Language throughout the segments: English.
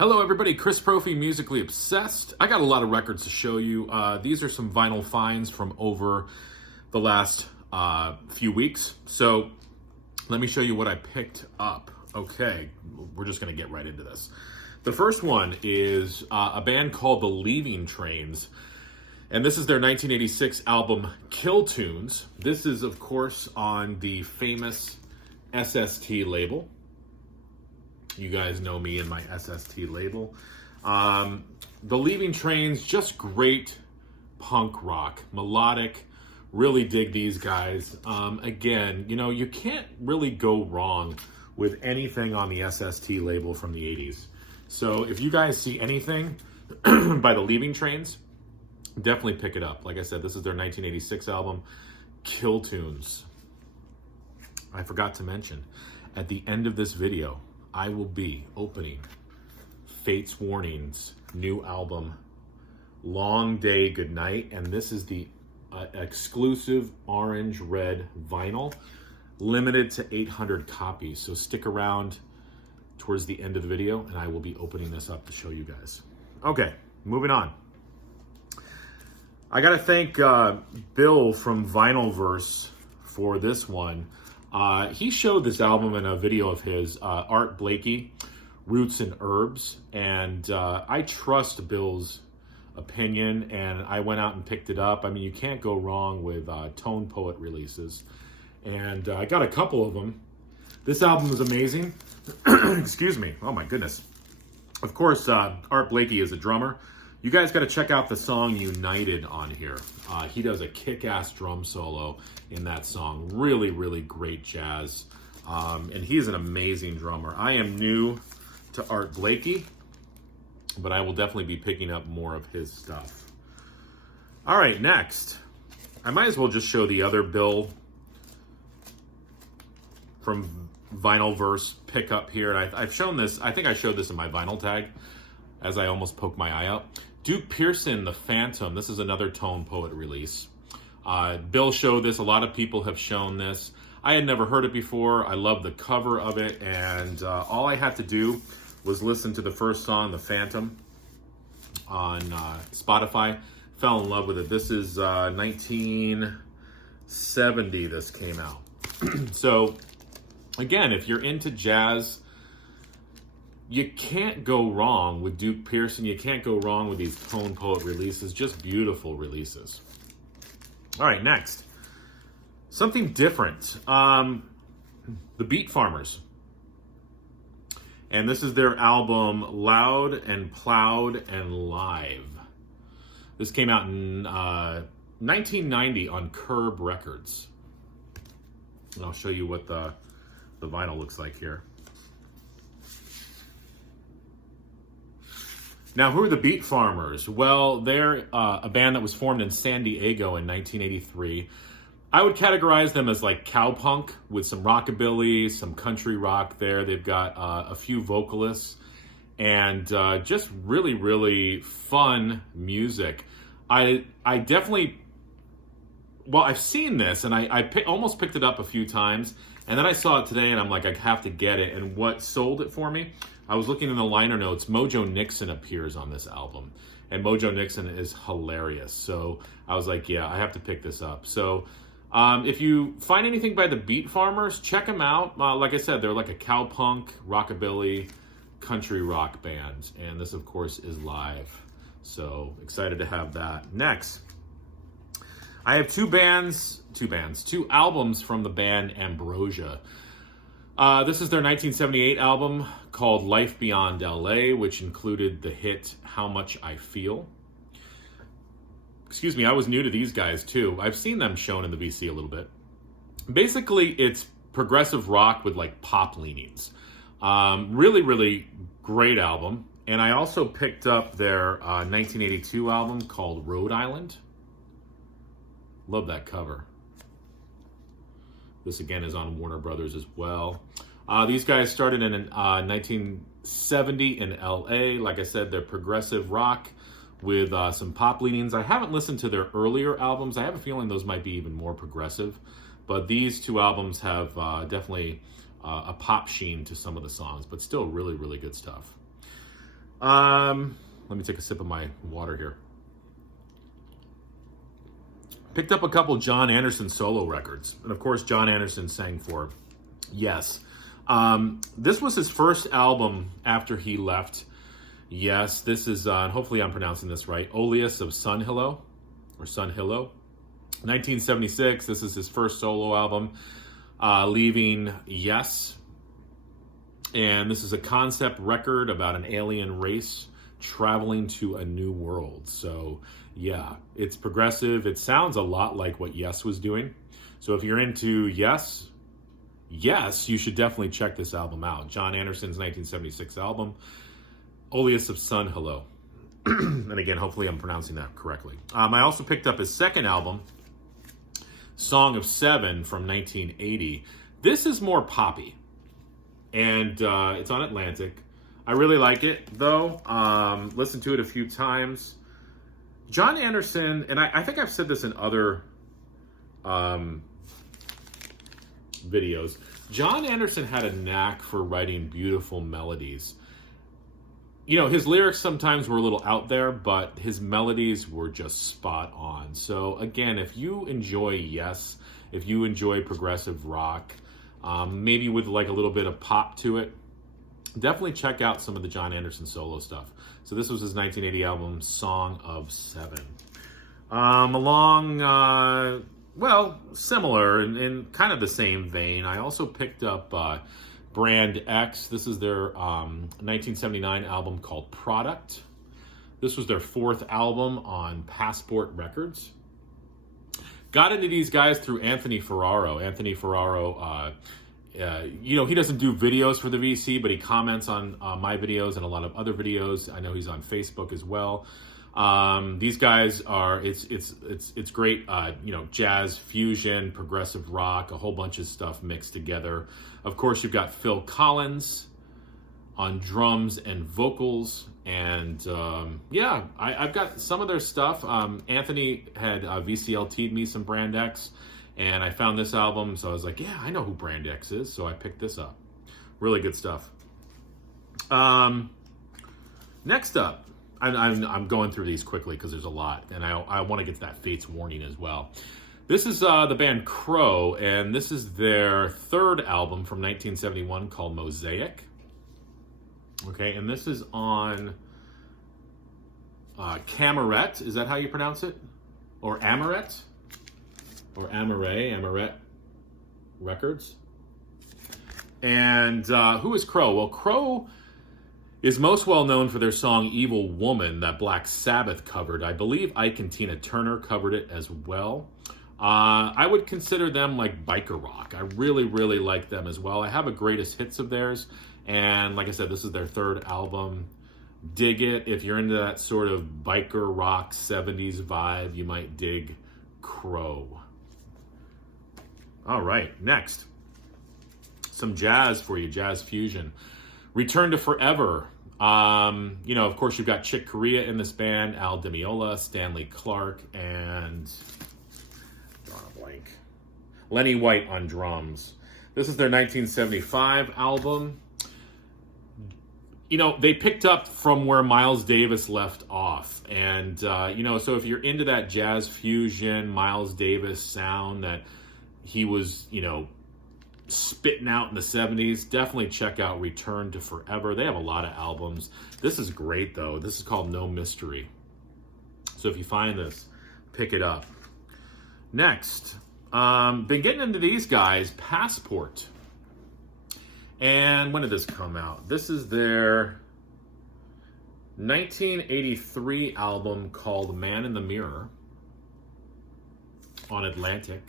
Hello everybody, Chris Profi, Musically Obsessed. I got a lot of records to show you. These are some vinyl finds from over the last few weeks. So let me show you what I picked up. Okay, we're just gonna get right into this. The first one is a band called the Leaving Trains. And this is their 1986 album, Kill Tunes. This is, of course, on the famous SST label. You guys know me and my SST label. The Leaving Trains, just great punk rock, melodic. Really dig these guys. Again, you know, you can't really go wrong with anything on the SST label from the 80s. So if you guys see anything by the Leaving Trains, definitely pick it up. Like I said, this is their 1986 album, Kill Tunes. I forgot to mention, at the end of this video, I will be opening Fate's Warning's new album, Long Day Goodnight, and this is the exclusive orange-red vinyl, limited to 800 copies. So stick around towards the end of the video, and I will be opening this up to show you guys. Okay, moving on. I gotta thank Bill from Vinylverse for this one. He showed this album in a video of his, Art Blakey, Roots and Herbs, and I trust Bill's opinion, and I went out and picked it up. I mean, you can't go wrong with Tone Poet releases, and I got a couple of them. This album is amazing. Excuse me. Oh my goodness. Of course, Art Blakey is a drummer. You guys got to check out the song United on here. He does a kick-ass drum solo in that song. Really, really great jazz. And he's an amazing drummer. I am new to Art Blakey, but I will definitely be picking up more of his stuff. All right, next. I might as well just show the other Bill from Vinylverse pickup here. And I've shown this, I think I showed this in my vinyl tag as I almost poked my eye out. Duke Pearson, The Phantom. This is another Tone Poet release. Bill showed this. A lot of people have shown this. I had never heard it before. I love the cover of it, and all I had to do was listen to the first song, The Phantom, on Spotify. Fell in love with it. This is 1970 this came out. So, again, if you're into jazz, you can't go wrong with Duke Pearson. You can't go wrong with these Tone Poet releases. Just beautiful releases. All right, next. Something different. The Beet Farmers. And this is their album, Loud and Plowed and Live. This came out in 1990 on Curb Records. And I'll show you what the vinyl looks like here. Now, who are the Beet Farmers? Well, they're a band that was formed in San Diego in 1983. I would categorize them as like cowpunk with some rockabilly, some country rock there. They've got a few vocalists and just really, really fun music. I definitely, well, I've seen this and I almost picked it up a few times. And then I saw it today and I'm like, I have to get it. And what sold it for me? I was looking in the liner notes. Mojo Nixon appears on this album, and Mojo Nixon is hilarious. So I was like, yeah, I have to pick this up. So if you find anything by the Beet Farmers, check them out. Like I said, they're like a cowpunk, rockabilly, country rock band. And this, of course, is live. So excited to have that. Next, I have two albums from the band Ambrosia. This is their 1978 album called Life Beyond LA, which included the hit How Much I Feel. Excuse me, I was new to these guys too. I've seen them shown in the VC a little bit. Basically, it's progressive rock with like pop leanings. Really, really great album. And I also picked up their 1982 album called Rhode Island. Love that cover. This again is on Warner Brothers as well. These guys started in 1970 in LA. Like I said, they're progressive rock with some pop leanings. I haven't listened to their earlier albums. I have a feeling those might be even more progressive. But these two albums have definitely a pop sheen to some of the songs, but still really, really good stuff. Let me take a sip of my water here. Picked up a couple John Anderson solo records. And of course, John Anderson sang for Yes. This was his first album after he left Yes. This is, hopefully I'm pronouncing this right, Oleus of Sunhillow, or Sunhillow. 1976, this is his first solo album, leaving Yes. And this is a concept record about an alien race traveling to a new world. So yeah, it's progressive. It sounds a lot like what Yes was doing. So if you're into Yes, you should definitely check this album out. John Anderson's 1976 album, Oleus of Sunhillow. And again, hopefully I'm pronouncing that correctly. I also picked up his second album, Song of Seven from 1980. This is more poppy. And it's on Atlantic. I really like it, though. Listened to it a few times. John Anderson, and I think I've said this in other videos. John Anderson had a knack for writing beautiful melodies. You know, his lyrics sometimes were a little out there, but his melodies were just spot on. So again, if you enjoy Yes, if you enjoy progressive rock, maybe with like a little bit of pop to it, definitely check out some of the John Anderson solo stuff. So this was his 1980 album, Song of Seven. Well, similar in kind of the same vein, I also picked up Brand X. This is their 1979 album called Product. This was their fourth album on Passport Records. Got into these guys through Anthony Ferraro. Anthony Ferraro, you know, he doesn't do videos for the VC, but he comments on my videos and a lot of other videos. I know he's on Facebook as well. These guys are, it's great, you know, jazz, fusion, progressive rock, a whole bunch of stuff mixed together. Of course, you've got Phil Collins on drums and vocals. And yeah, I've got some of their stuff. Anthony had VCLT'd me some Brand X, and I found this album, so I was like, yeah, I know who Brand X is, so I picked this up. Really good stuff. Next up, I'm going through these quickly because there's a lot, and I want to get to that Fates Warning as well. This is the band Crow, and this is their third album from 1971 called Mosaic. Okay, and this is on Camerette. Is that how you pronounce it? Or Amarette? Or Amarette Records. And who is Crow? Well, Crow is most well known for their song Evil Woman that Black Sabbath covered. I believe Ike and Tina Turner covered it as well. I would consider them like biker rock. I really, really like them as well. I have a greatest hits of theirs. And like I said, this is their third album. Dig it. If you're into that sort of biker rock 70s vibe, you might dig Crow. All right, next. Some jazz for you, jazz fusion. Return to Forever. You know, of course, you've got Chick Corea in this band, Al DiMeola, Stanley Clarke, and drawing a blank, Lenny White on drums. This is their 1975 album. You know, they picked up from where Miles Davis left off. And, you know, so if you're into that jazz fusion, Miles Davis sound that he was, you know, spitting out in the 70s, definitely check out Return to Forever. They have a lot of albums. This is great, though. This is called No Mystery. So if you find this, pick it up. Next, been getting into these guys, Passport. And when did this come out? This is their 1983 album called Man in the Mirror on Atlantic.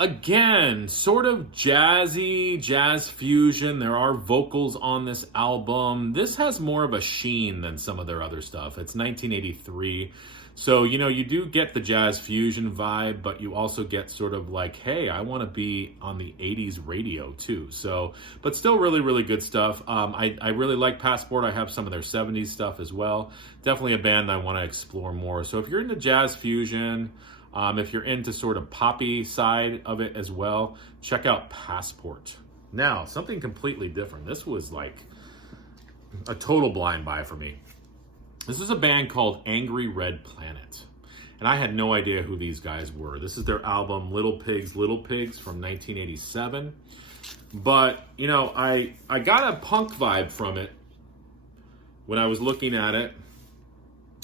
Again, sort of jazzy, jazz fusion. There are vocals on this album. This has more of a sheen than some of their other stuff. It's 1983. So, you know, you do get the jazz fusion vibe, but you also get sort of like, hey, I want to be on the 80s radio too. So, but still really, really good stuff. I really like Passport. I have some of their 70s stuff as well. Definitely a band I want to explore more. So if you're into jazz fusion, if you're into sort of poppy side of it as well, check out Passport. Now, something completely different. This was like a total blind buy for me. This is a band called Angry Red Planet. And I had no idea who these guys were. This is their album Little Pigs from 1987. But, you know, I got a punk vibe from it when I was looking at it.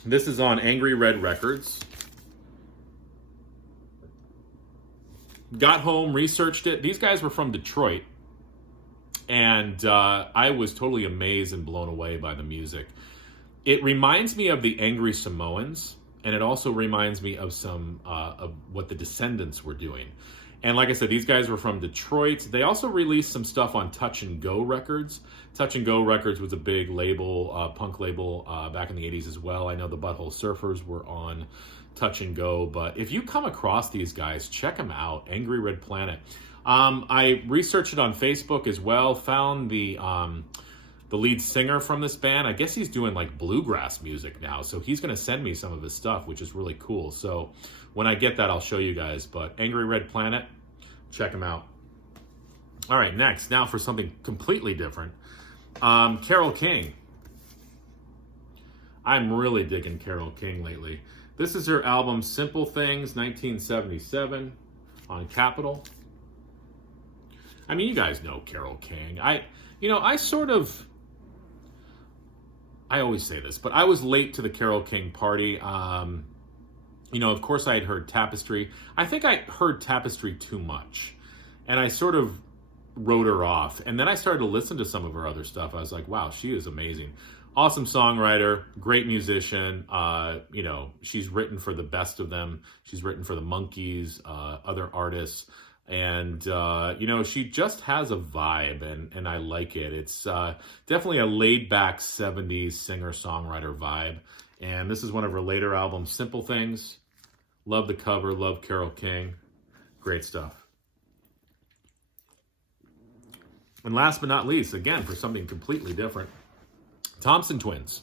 This is on Angry Red Records. Got home, researched it. These guys were from Detroit. And I was totally amazed and blown away by the music. It reminds me of the Angry Samoans. And it also reminds me of some of what the Descendants were doing. And like I said, these guys were from Detroit. They also released some stuff on Touch and Go Records. Touch and Go Records was a big label, punk label back in the 80s as well. I know the Butthole Surfers were on Touch and Go. But if you come across these guys, check them out, Angry Red Planet. I researched it on Facebook as well, found the lead singer from this band. I guess he's doing like bluegrass music now. So he's going to send me some of his stuff, which is really cool. So when I get that, I'll show you guys. But Angry Red Planet, check him out. All right, next. Now for something completely different. Carole King. I'm really digging Carole King lately. This is her album Simple Things, 1977 on Capitol. I mean, you guys know Carole King. I always say this, but I was late to the Carole King party. You know, of course I had heard Tapestry. I think I heard Tapestry too much. And I sort of wrote her off. And then I started to listen to some of her other stuff. I was like, wow, she is amazing. Awesome songwriter, great musician. You know, she's written for the best of them. She's written for the Monkees, other artists. And, you know, she just has a vibe, and I like it. It's definitely a laid-back 70s singer-songwriter vibe. And this is one of her later albums, Simple Things. Love the cover, love Carole King. Great stuff. And last but not least, again, for something completely different, Thompson Twins.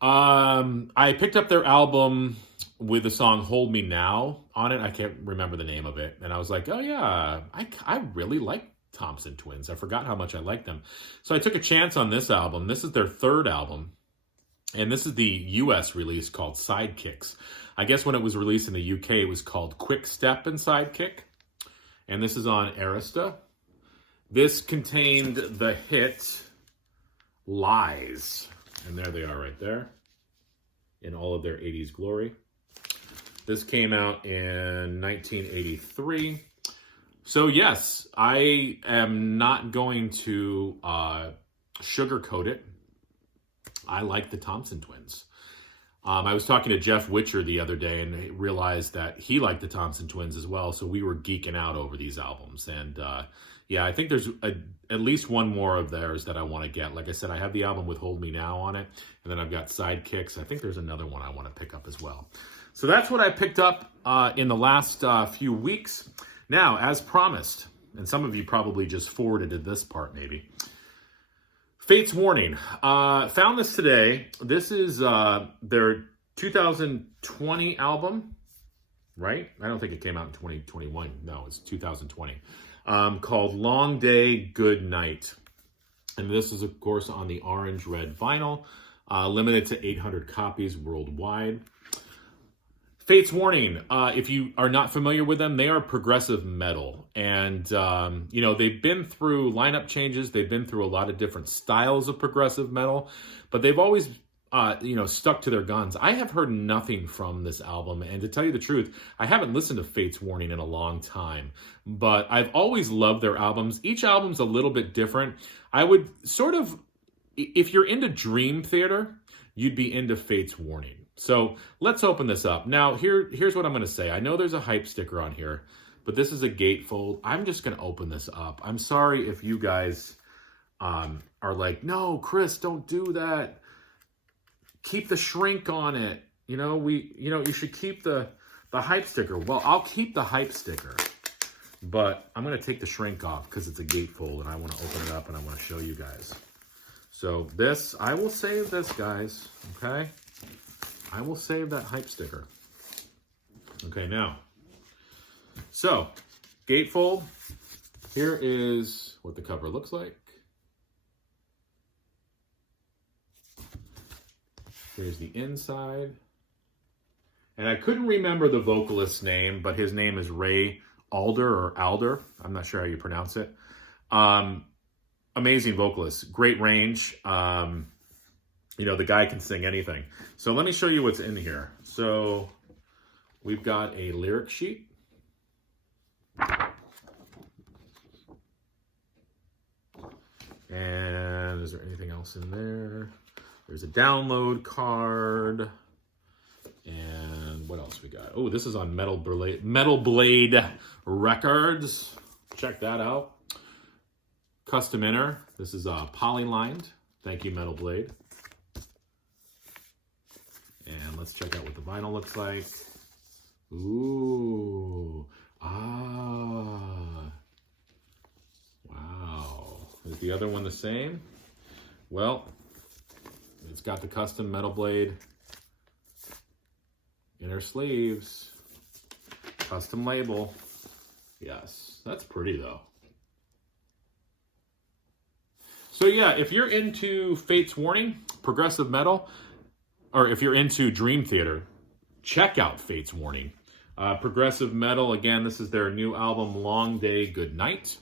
I picked up their album with the song Hold Me Now on it. I can't remember the name of it. And I was like, oh yeah, I really like Thompson Twins. I forgot how much I liked them. So I took a chance on this album. This is their third album. And this is the US release called Sidekicks. I guess when it was released in the UK, it was called Quick Step and Sidekick. And this is on Arista. This contained the hit Lies. And there they are right there in all of their 80s glory. This came out in 1983. So yes, I am not going to sugarcoat it. I like the Thompson Twins. I was talking to Jeff Witcher the other day and realized that he liked the Thompson Twins as well. So we were geeking out over these albums. And yeah, I think there's at least one more of theirs that I want to get. Like I said, I have the album with Hold Me Now on it. And then I've got Sidekicks. I think there's another one I want to pick up as well. So that's what I picked up in the last few weeks. Now, as promised, and some of you probably just forwarded to this part maybe, Fate's Warning. Found this today. This is their 2020 album, right? I don't think it came out in 2021. No, it's 2020. Called Long Day, Good Night. And this is, of course, on the orange-red vinyl, limited to 800 copies worldwide. Fate's Warning, if you are not familiar with them, they are progressive metal. And, you know, they've been through lineup changes. They've been through a lot of different styles of progressive metal. But they've always, you know, stuck to their guns. I have heard nothing from this album. And to tell you the truth, I haven't listened to Fate's Warning in a long time. But I've always loved their albums. Each album's a little bit different. I would sort of, if you're into Dream Theater, you'd be into Fate's Warning. So let's open this up. Now, here's what I'm going to say. I know there's a hype sticker on here, but this is a gatefold. I'm just going to open this up. I'm sorry if you guys are like, no, Chris, don't do that. Keep the shrink on it. You know, you should keep the hype sticker. Well, I'll keep the hype sticker, but I'm going to take the shrink off because it's a gatefold and I want to open it up and I want to show you guys. So this, I will save this, guys, okay? I will save that hype sticker. Okay, now. So, gatefold. Here is what the cover looks like. Here's the inside. And I couldn't remember the vocalist's name, but his name is Ray Alder. I'm not sure how you pronounce it. Amazing vocalist, great range. You know, the guy can sing anything. So let me show you what's in here. So we've got a lyric sheet. And is there anything else in there? There's a download card. And what else we got? Oh, this is on Metal Blade Records. Check that out. Custom inner. This is poly-lined. Thank you, Metal Blade. And let's check out what the vinyl looks like. Ooh. Ah. Wow. Is the other one the same? Well, it's got the custom Metal Blade inner sleeves. Custom label. Yes. That's pretty, though. So yeah, if you're into Fate's Warning, progressive metal, or if you're into Dream Theater, check out Fate's Warning. Progressive metal, again, this is their new album, Long Day, Good Night,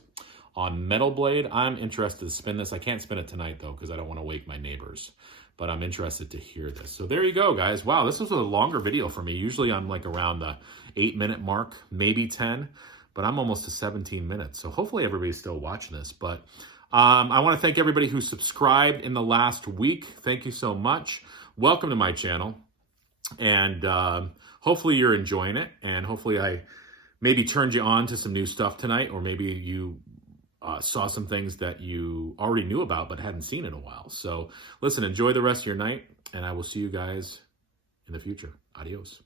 on Metal Blade. I'm interested to spin this. I can't spin it tonight, though, because I don't want to wake my neighbors. But I'm interested to hear this. So there you go, guys. Wow, this was a longer video for me. Usually I'm like around the 8-minute mark, maybe 10. But I'm almost to 17 minutes. So hopefully everybody's still watching this. But I want to thank everybody who subscribed in the last week. Thank you so much. Welcome to my channel. And hopefully you're enjoying it. And hopefully I maybe turned you on to some new stuff tonight. Or maybe you saw some things that you already knew about but hadn't seen in a while. So listen, enjoy the rest of your night. And I will see you guys in the future. Adios.